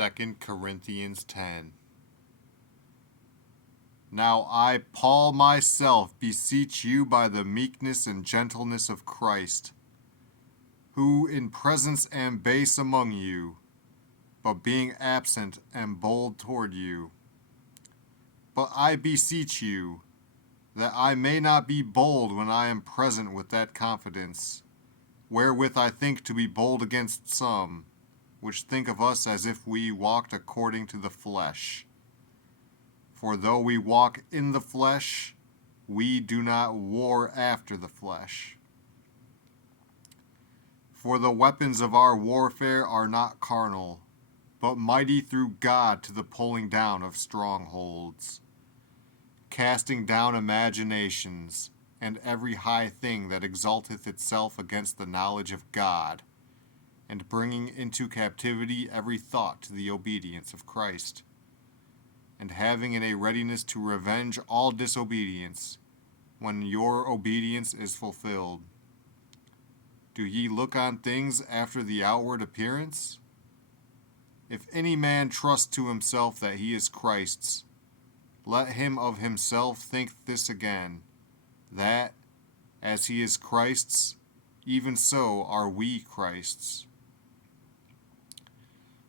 2 Corinthians 10. Now I, Paul, myself beseech you by the meekness and gentleness of Christ, who in presence am base among you, but being absent am bold toward you. But I beseech you, that I may not be bold when I am present with that confidence, wherewith I think to be bold against some, which think of us as if we walked according to the flesh. For though we walk in the flesh, we do not war after the flesh. For the weapons of our warfare are not carnal, but mighty through God to the pulling down of strongholds, casting down imaginations, and every high thing that exalteth itself against the knowledge of God, and bringing into captivity every thought to the obedience of Christ, and having in a readiness to revenge all disobedience, when your obedience is fulfilled. Do ye look on things after the outward appearance? If any man trust to himself that he is Christ's, let him of himself think this again, that, as he is Christ's, even so are we Christ's.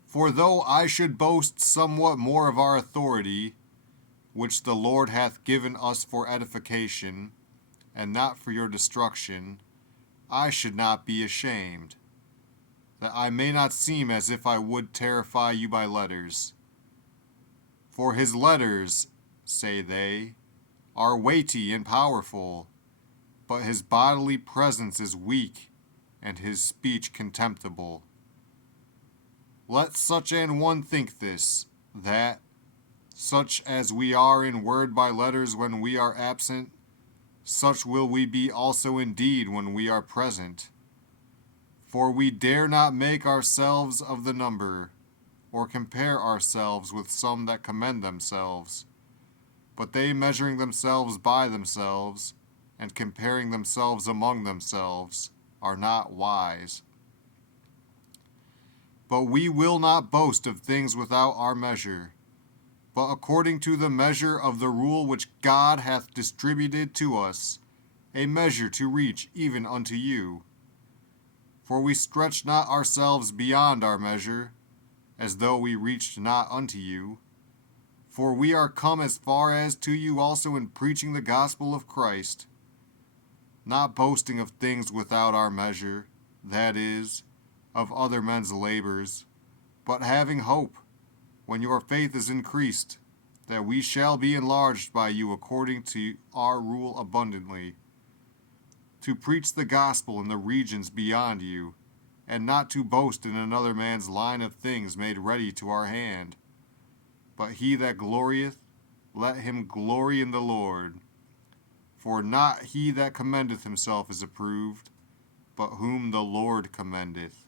For though I should boast somewhat more of our authority, which the Lord hath given us for edification, and not for your destruction, I should not be ashamed, that I may not seem as if I would terrify you by letters. For his letters, say they, are weighty and powerful, but his bodily presence is weak, and his speech contemptible. Let such an one think this, that, such as we are in word by letters when we are absent, such will we be also indeed when we are present. For we dare not make ourselves of the number, or compare ourselves with some that commend themselves. But they measuring themselves by themselves, and comparing themselves among themselves, are not wise. But we will not boast of things without our measure, but according to the measure of the rule which God hath distributed to us, a measure to reach even unto you. For we stretch not ourselves beyond our measure, as though we reached not unto you. For we are come as far as to you also in preaching the gospel of Christ, not boasting of things without our measure, that is, of other men's labors, but having hope, when your faith is increased, that we shall be enlarged by you according to our rule abundantly, to preach the gospel in the regions beyond you, and not to boast in another man's line of things made ready to our hand. But he that glorieth, let him glory in the Lord. For not he that commendeth himself is approved, but whom the Lord commendeth.